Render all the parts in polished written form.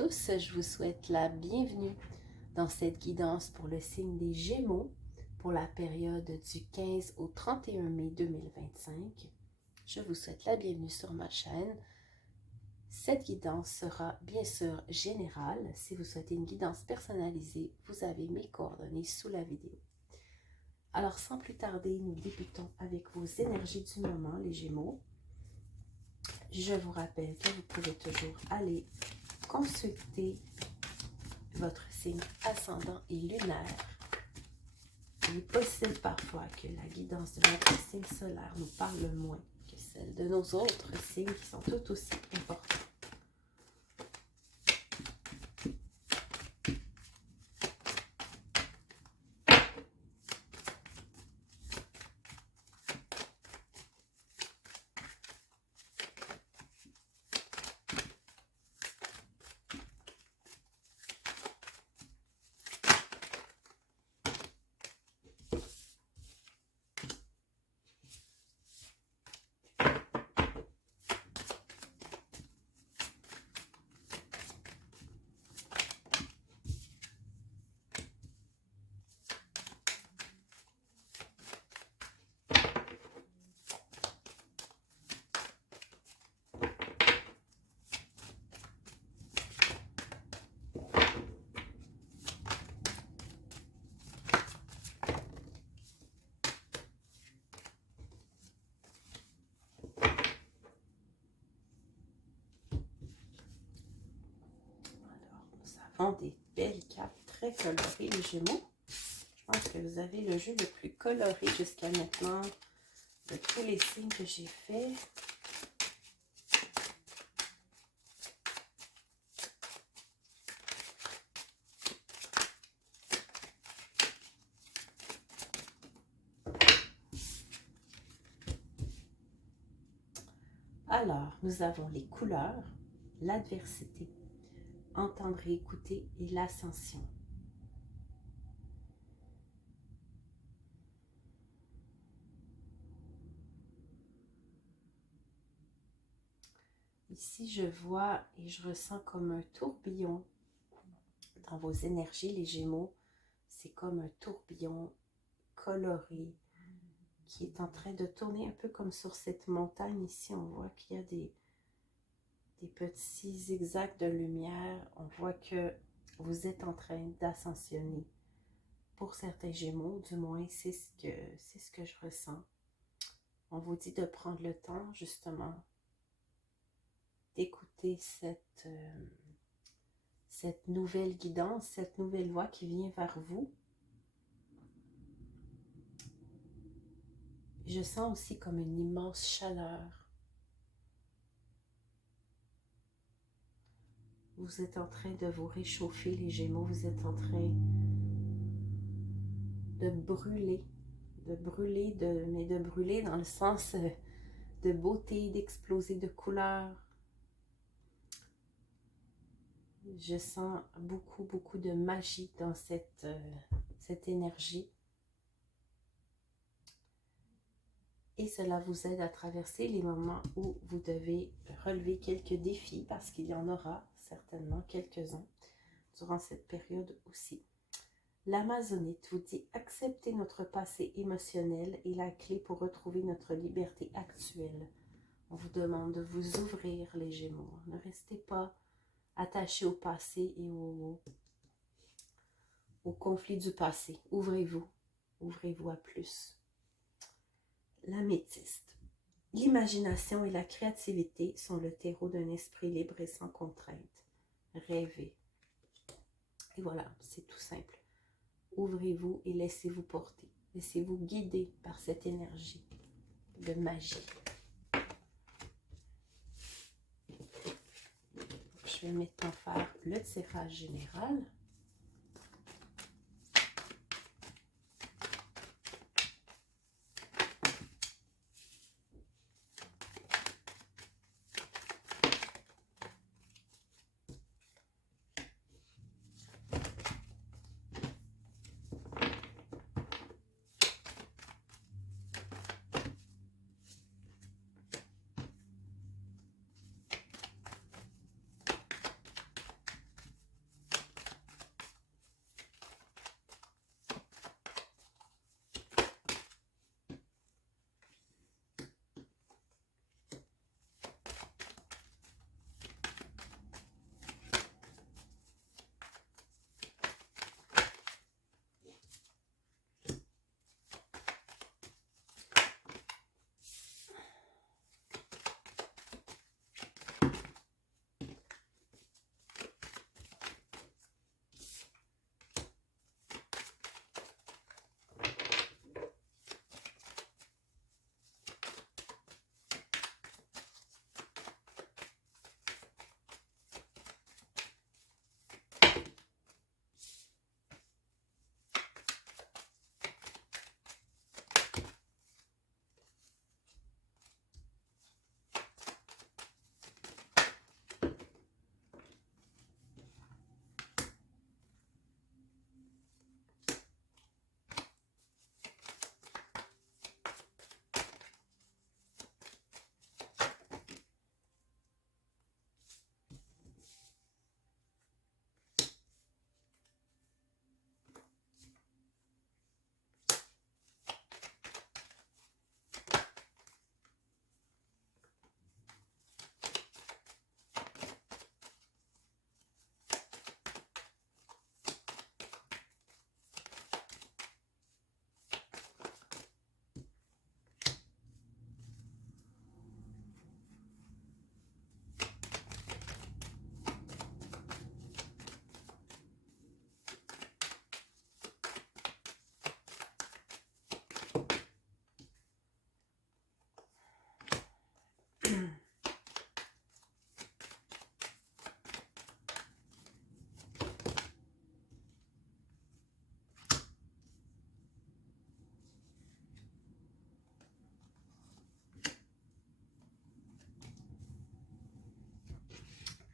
tous, je vous souhaite la bienvenue dans cette guidance pour le signe des Gémeaux pour la période du 15 au 31 mai 2025. Je vous souhaite la bienvenue sur ma chaîne. Cette guidance sera bien sûr générale. Si vous souhaitez une guidance personnalisée, vous avez mes coordonnées sous la vidéo. Alors sans plus tarder, nous débutons avec vos énergies du moment, les Gémeaux. Je vous rappelle que vous pouvez toujours aller consulter votre signe ascendant et lunaire. Il est possible parfois que la guidance de votre signe solaire nous parle moins que celle de nos autres signes qui sont tout aussi importants. Des belles cartes très colorées, les Gémeaux. Je pense que vous avez le jeu le plus coloré jusqu'à maintenant de tous les signes que j'ai faits. Alors, nous avons les couleurs, l'adversité, entendre et écouter et l'ascension. Ici, je vois et je ressens comme un tourbillon dans vos énergies, les Gémeaux. C'est comme un tourbillon coloré qui est en train de tourner un peu comme sur cette montagne ici. On voit qu'il y a des petits zigzags de lumière. On voit que vous êtes en train d'ascensionner. Pour certains Gémeaux, du moins, c'est ce que je ressens. On vous dit de prendre le temps, justement, d'écouter cette nouvelle guidance, cette nouvelle voix qui vient vers vous. Je sens aussi comme une immense chaleur. Vous êtes en train de vous réchauffer, les Gémeaux. Vous êtes en train de brûler, mais de brûler dans le sens de beauté, d'exploser de couleurs. Je sens beaucoup de magie dans cette énergie. Et cela vous aide à traverser les moments où vous devez relever quelques défis, parce qu'il y en aura certainement quelques-uns durant cette période aussi. L'Amazonite vous dit « Accepter notre passé émotionnel est la clé pour retrouver notre liberté actuelle. » On vous demande de vous ouvrir, les Gémeaux. Ne restez pas attachés au passé et au conflit du passé. Ouvrez-vous. Ouvrez-vous à plus. L'améthyste. L'imagination et la créativité sont le terreau d'un esprit libre et sans contrainte. Rêvez. Et voilà, c'est tout simple. Ouvrez-vous et laissez-vous porter. Laissez-vous guider par cette énergie de magie. Je vais maintenant faire le tirage général.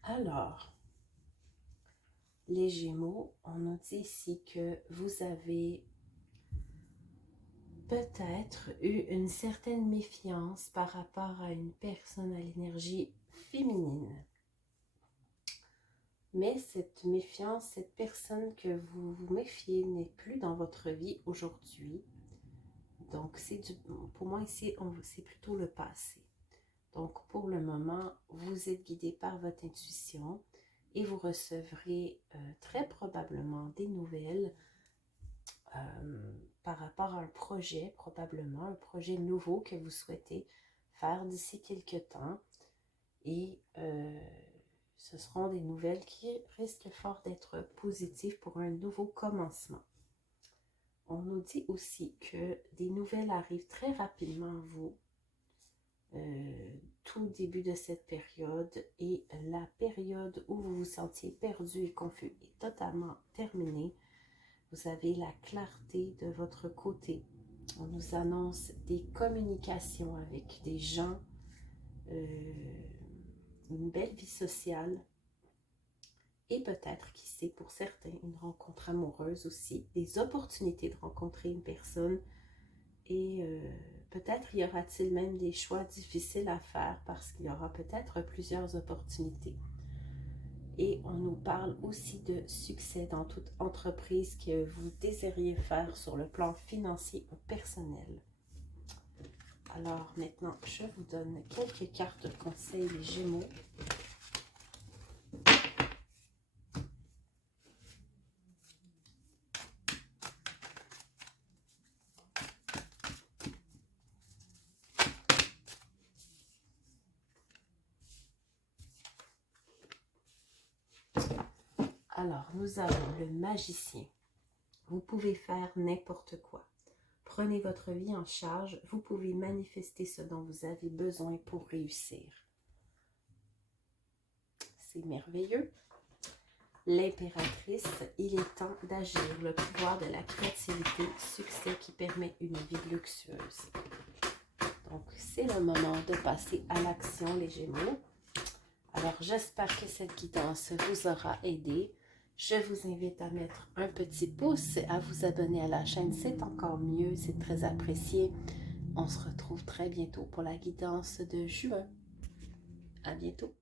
Alors, les Gémeaux, on nous dit ici que vous avez peut-être eu une certaine méfiance par rapport à une personne à l'énergie féminine. Mais cette méfiance, cette personne que vous vous méfiez n'est plus dans votre vie aujourd'hui. Donc, pour moi ici, c'est plutôt le passé. Donc, pour le moment, vous êtes guidé par votre intuition et vous recevrez très probablement des nouvelles par rapport à un projet, probablement un projet nouveau que vous souhaitez faire d'ici quelques temps. Et ce seront des nouvelles qui risquent fort d'être positives pour un nouveau commencement. On nous dit aussi que des nouvelles arrivent très rapidement à vous, tout début de cette période, et la période où vous vous sentiez perdu et confus est totalement terminée. Vous avez la clarté de votre côté. On nous annonce des communications avec des gens, une belle vie sociale et peut-être, qui sait, pour certains, une rencontre amoureuse aussi, des opportunités de rencontrer une personne et peut-être y aura-t-il même des choix difficiles à faire parce qu'il y aura peut-être plusieurs opportunités. Et on nous parle aussi de succès dans toute entreprise que vous désiriez faire sur le plan financier ou personnel. Alors maintenant, je vous donne quelques cartes de conseil, les Gémeaux. Alors, nous avons le magicien. Vous pouvez faire n'importe quoi. Prenez votre vie en charge. Vous pouvez manifester ce dont vous avez besoin pour réussir. C'est merveilleux. L'impératrice, il est temps d'agir. Le pouvoir de la créativité, succès qui permet une vie luxueuse. Donc, c'est le moment de passer à l'action, les Gémeaux. Alors, j'espère que cette guidance vous aura aidé. Je vous invite à mettre un petit pouce, à vous abonner à la chaîne, c'est encore mieux, c'est très apprécié. On se retrouve très bientôt pour la guidance de juin. À bientôt.